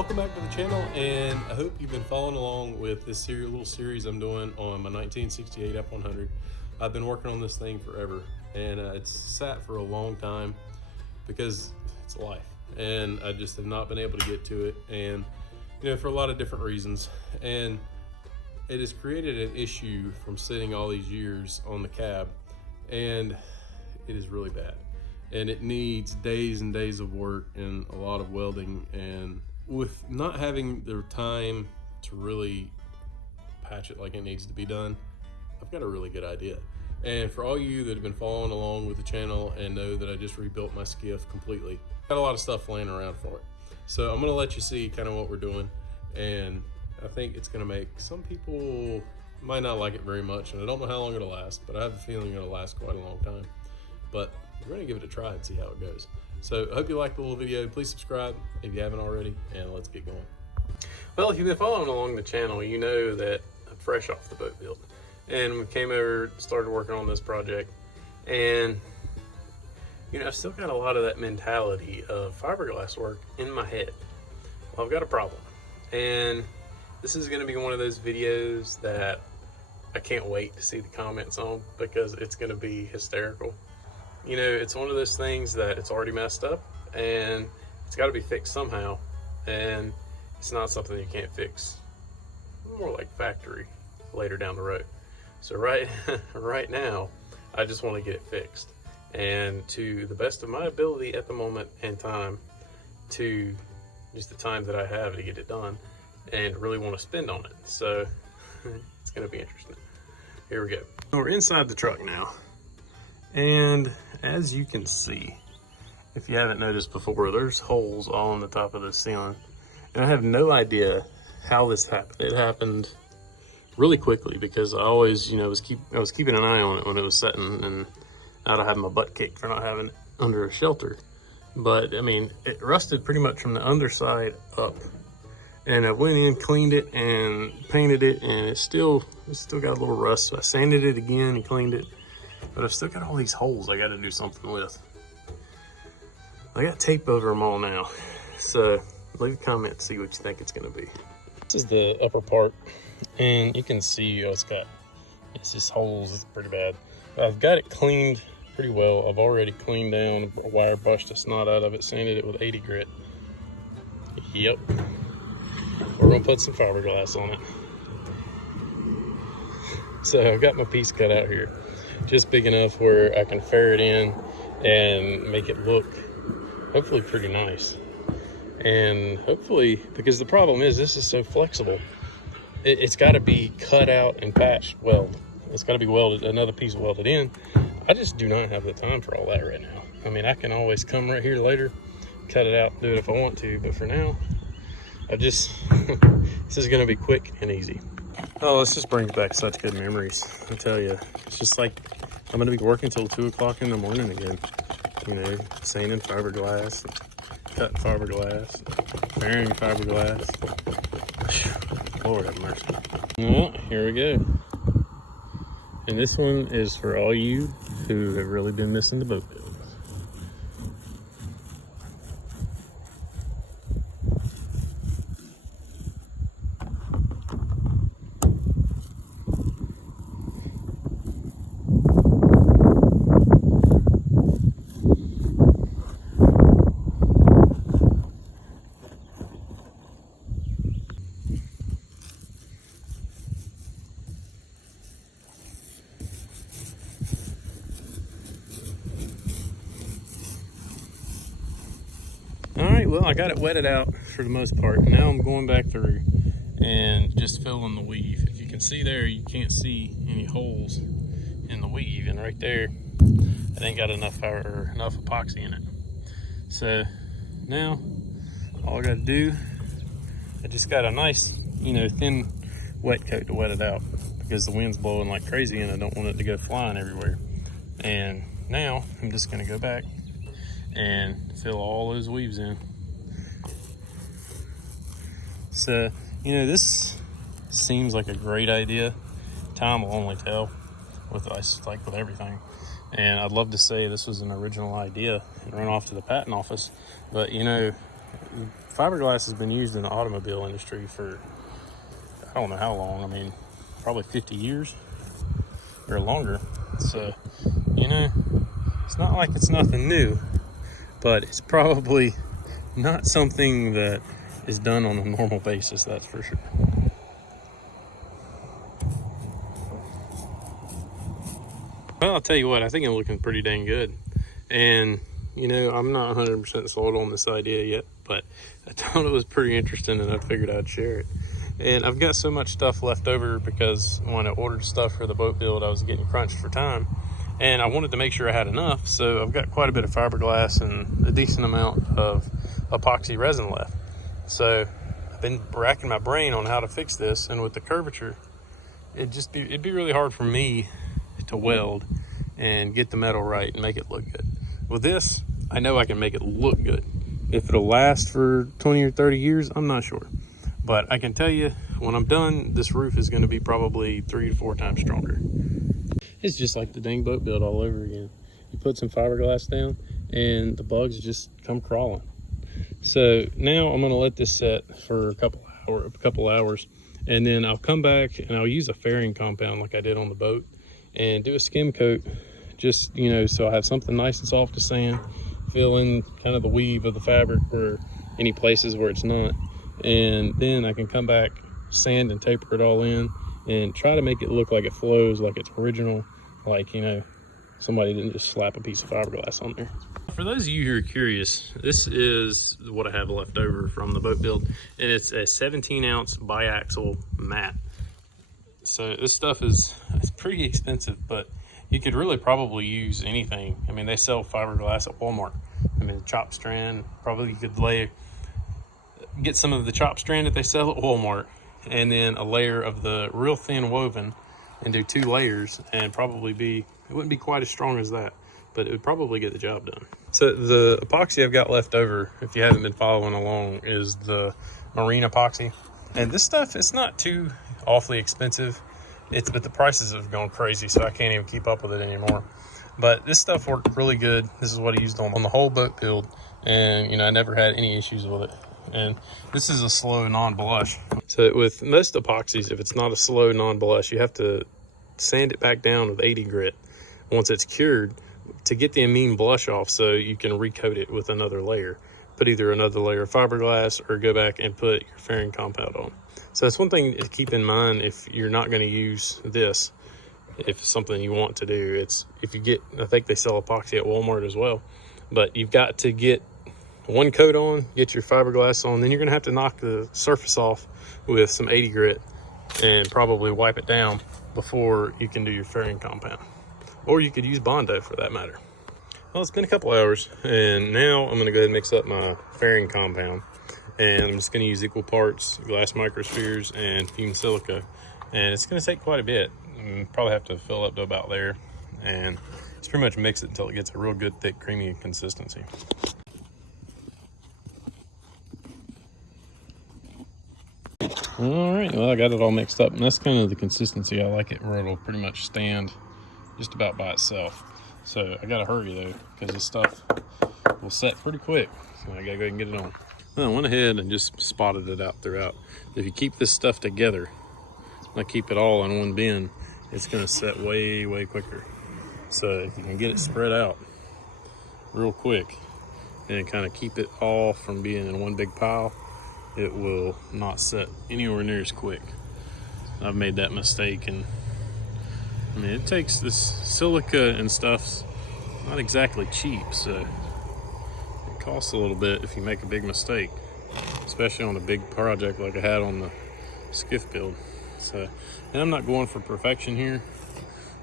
Welcome back to the channel, and I hope you've been following along with this little series I'm doing on my 1968 F100. I've been working on this thing forever, and it's sat for a long time because it's life, and I just have not been able to get to it, and for a lot of different reasons. And it has created an issue from sitting all these years on the cab, and it is really bad, and it needs days and days of work and a lot of welding. And with not having the time to really patch it like it needs to be done, I've got a really good idea. And for all you that have been following along with the channel and know that I just rebuilt my skiff completely, got a lot of stuff laying around for it. So I'm gonna let you see kind of what we're doing, and I think it's gonna make some people might not like it very much, and I don't know how long it'll last, but I have a feeling it'll last quite a long time. But we're gonna give it a try and see how it goes. So I hope you liked the little video. Please subscribe if you haven't already, and let's get going. Well, if you've been following along the channel, you know that I'm fresh off the boat build, and we came over, started working on this project, and I've still got a lot of that mentality of fiberglass work in my head. Well, I've got a problem, and this is going to be one of those videos that I can't wait to see the comments on, because it's going to be hysterical. It's one of those things that it's already messed up, and it's got to be fixed somehow, and it's not something you can't fix, more like factory later down the road. So right now, I just want to get it fixed, and to the best of my ability at the moment and time, to just the time that I have to get it done, and really want to spend on it. So it's going to be interesting. Here we go. We're inside the truck now, and as you can see, if you haven't noticed before, there's holes all on the top of the ceiling, and I have no idea how this happened. It happened really quickly, because I always, I was keeping an eye on it when it was setting, and I'd have my butt kicked for not having it under a shelter. But I mean, it rusted pretty much from the underside up, and I went in, cleaned it, and painted it, and it's still got a little rust. So I sanded it again and cleaned it, but I've still got all these holes I got to do something with. I got tape over them all now, so leave a comment to see what you think it's going to be. This is the upper part, and you can see it's just holes. It's pretty bad. I've got it cleaned pretty well. I've already cleaned down a wire, brushed the snot out of it, sanded it with 80 grit. Yep. We're gonna put some fiberglass on it. So I've got my piece cut out here, just big enough where I can ferret in and make it look hopefully pretty nice. And hopefully, because the problem is this is so flexible, it's got to be cut out and patched, it's got to be welded, another piece welded in. I just do not have the time for all that right now. I mean, I can always come right here later, cut it out, do it if I want to, but for now, this is going to be quick and easy. Oh, this just brings back such good memories. I tell you, it's just like I'm going to be working till 2 o'clock in the morning again. Sanding fiberglass, cutting fiberglass, burying fiberglass. Lord have mercy. Well, here we go. And this one is for all you who have really been missing the boat build. Well, I got it wetted out for the most part. Now I'm going back through and just filling the weave. If you can see there, you can't see any holes in the weave, and right there, it ain't got enough epoxy in it. So now all I got to do, I just got a nice, thin wet coat to wet it out, because the wind's blowing like crazy and I don't want it to go flying everywhere. And now I'm just going to go back and fill all those weaves in. So, this seems like a great idea. Time will only tell with everything. And I'd love to say this was an original idea and run off to the patent office, but Fiberglass has been used in the automobile industry for, I don't know how long. I mean, probably 50 years or longer. So, you know, it's not like it's nothing new, but it's probably not something that is done on a normal basis, that's for sure. Well, I'll tell you what, I think I'm looking pretty dang good. And, you know, I'm not 100% sold on this idea yet, but I thought it was pretty interesting and I figured I'd share it. And I've got so much stuff left over because when I ordered stuff for the boat build, I was getting crunched for time. And I wanted to make sure I had enough, so I've got quite a bit of fiberglass and a decent amount of epoxy resin left. So I've been racking my brain on how to fix this, and with the curvature, it'd be really hard for me to weld and get the metal right and make it look good. With this, I know I can make it look good. If it'll last for 20 or 30 years, I'm not sure. But I can tell you, when I'm done, this roof is going to be probably 3 to 4 times stronger. It's just like the dang boat build all over again. You put some fiberglass down and the bugs just come crawling. So now I'm going to let this set for a couple hours, and then I'll come back and I'll use a fairing compound like I did on the boat and do a skim coat, just, you know, so I have something nice and soft to sand, fill in kind of the weave of the fabric for any places where it's not, and then I can come back, sand and taper it all in and try to make it look like it flows, like it's original, like, you know, somebody didn't just slap a piece of fiberglass on there. For those of you who are curious, this is what I have left over from the boat build, and it's a 17-ounce biaxial mat. So this stuff it's pretty expensive, but you could really probably use anything. I mean, they sell fiberglass at Walmart. I mean, chop strand, probably you could get some of the chop strand that they sell at Walmart, and then a layer of the real thin woven, and do 2 layers, and it wouldn't be quite as strong as that, but it would probably get the job done. So the epoxy I've got left over, if you haven't been following along, is the marine epoxy. And this stuff, it's not too awfully expensive, but the prices have gone crazy, so I can't even keep up with it anymore. But this stuff worked really good. This is what I used on the whole boat build, and, you know, I never had any issues with it. And this is a slow non-blush. So with most epoxies, if it's not a slow non-blush, you have to sand it back down with 80 grit once it's cured to get the amine blush off, so you can recoat it with another layer. Put either another layer of fiberglass or go back and put your fairing compound on. So that's one thing to keep in mind if you're not going to use this. If it's something you want to do, it's if you get, I think they sell epoxy at Walmart as well, but you've got to get one coat on, get your fiberglass on, then you're going to have to knock the surface off with some 80 grit and probably wipe it down before you can do your fairing compound. Or you could use Bondo for that matter. Well, it's been a couple hours, and now I'm going to go ahead and mix up my fairing compound. And I'm just going to use equal parts glass microspheres and fumed silica. And it's going to take quite a bit. Probably have to fill up to about there. And just pretty much mix it until it gets a real good, thick, creamy consistency. All right, well, I got it all mixed up, and that's kind of the consistency I like it, where it'll pretty much stand just about by itself. So I gotta hurry though, because this stuff will set pretty quick. So I gotta go ahead and get it on. Well, I went ahead and just spotted it out throughout. If you keep this stuff together, like keep it all in one bin, it's gonna set way, way quicker. So if you can get it spread out real quick and kind of keep it all from being in one big pile, it will not set anywhere near as quick. I've made that mistake, and I mean, it takes this silica and stuff's not exactly cheap, so it costs a little bit if you make a big mistake, especially on a big project like I had on the skiff build. So, and I'm not going for perfection here.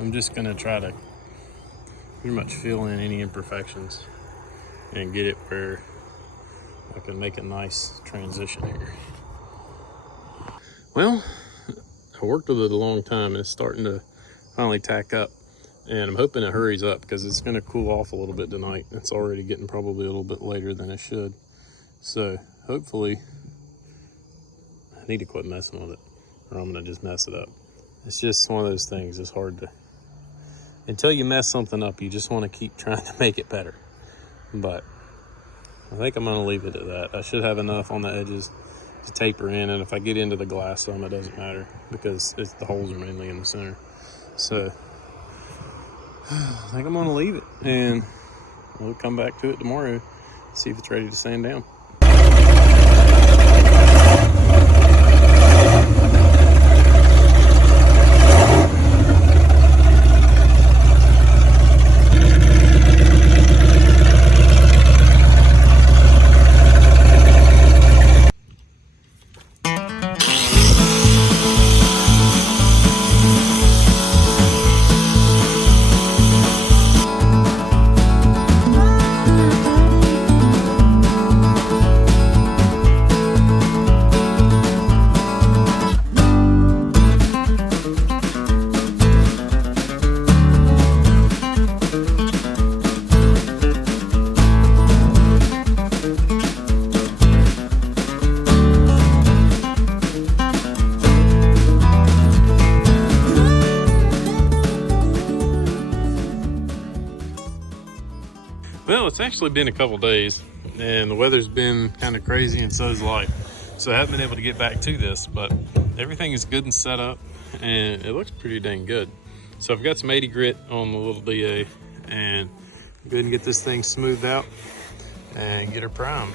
I'm just gonna try to pretty much fill in any imperfections and get it where I can make a nice transition here. Well, I worked with it a long time, and it's starting to finally tack up, and I'm hoping it hurries up because it's going to cool off a little bit tonight. It's already getting probably a little bit later than it should, so hopefully I need to quit messing with it, or I'm going to just mess it up. It's just one of those things. It's hard to, until you mess something up, you just want to keep trying to make it better. But I think I'm gonna leave it at that. I should have enough on the edges to taper in, and if I get into the glass some, it doesn't matter because the holes are mainly in the center. So I think I'm gonna leave it, and we'll come back to it tomorrow, see if it's ready to sand down. Well, it's actually been a couple days, and the weather's been kind of crazy, and so is life. So I haven't been able to get back to this, but everything is good and set up, and it looks pretty dang good. So I've got some 80 grit on the little DA, and go ahead and get this thing smoothed out and get her primed.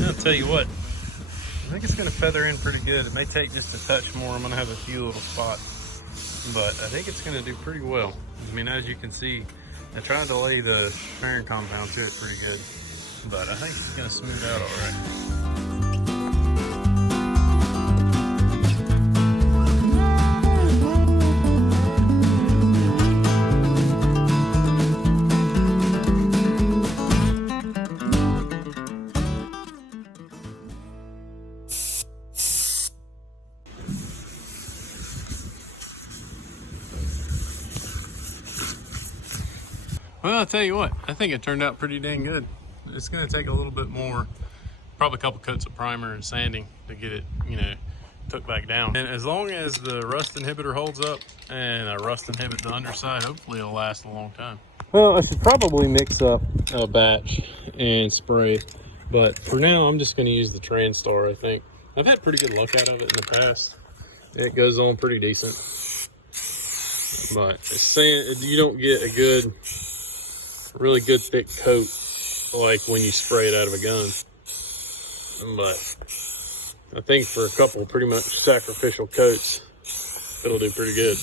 I'll tell you what, I think it's going to feather in pretty good. It may take just a touch more. I'm going to have a few little spots, but I think it's going to do pretty well. I mean, as you can see, I tried to lay the fairing compound to it pretty good, but I think it's going to smooth out all right. Well, I'll tell you what, I think it turned out pretty dang good. It's going to take a little bit more, probably a couple coats of primer and sanding to get it, took back down. And as long as the rust inhibitor holds up and I rust inhibit the underside, hopefully it'll last a long time. Well, I should probably mix up a batch and spray, but for now I'm just going to use the Transtar. I think I've had pretty good luck out of it in the past. It goes on pretty decent, but it's saying you don't get a really good thick coat like when you spray it out of a gun. But I think for a couple pretty much sacrificial coats, it'll do pretty good.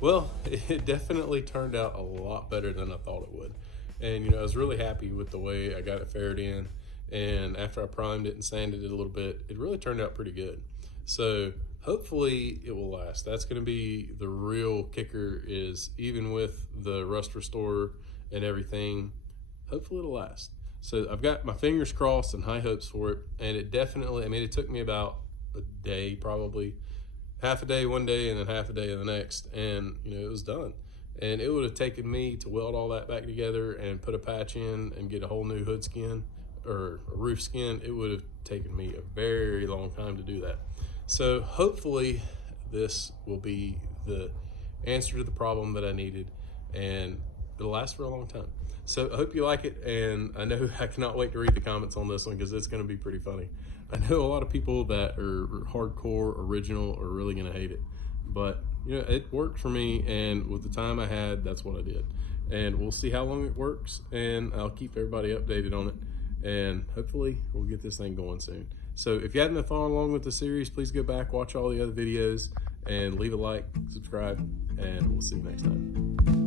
Well, it definitely turned out a lot better than I thought it would. And, I was really happy with the way I got it faired in. And after I primed it and sanded it a little bit, it really turned out pretty good. So hopefully it will last. That's going to be the real kicker, is even with the rust restorer and everything, hopefully it'll last. So I've got my fingers crossed and high hopes for it. And it definitely, it took me about a day, probably half a day one day and then half a day the next, and it was done. And it would have taken me to weld all that back together and put a patch in and get a whole new hood skin or a roof skin. It would have taken me a very long time to do that. So hopefully this will be the answer to the problem that I needed, and it'll last for a long time. So I hope you like it, and I know I cannot wait to read the comments on this one because it's going to be pretty funny. I know a lot of people that are hardcore original are really going to hate it, but it worked for me, and with the time I had, that's what I did. And we'll see how long it works, and I'll keep everybody updated on it, and hopefully we'll get this thing going soon. So if you haven't been following along with the series, please go back, watch all the other videos, and leave a like, subscribe, and we'll see you next time.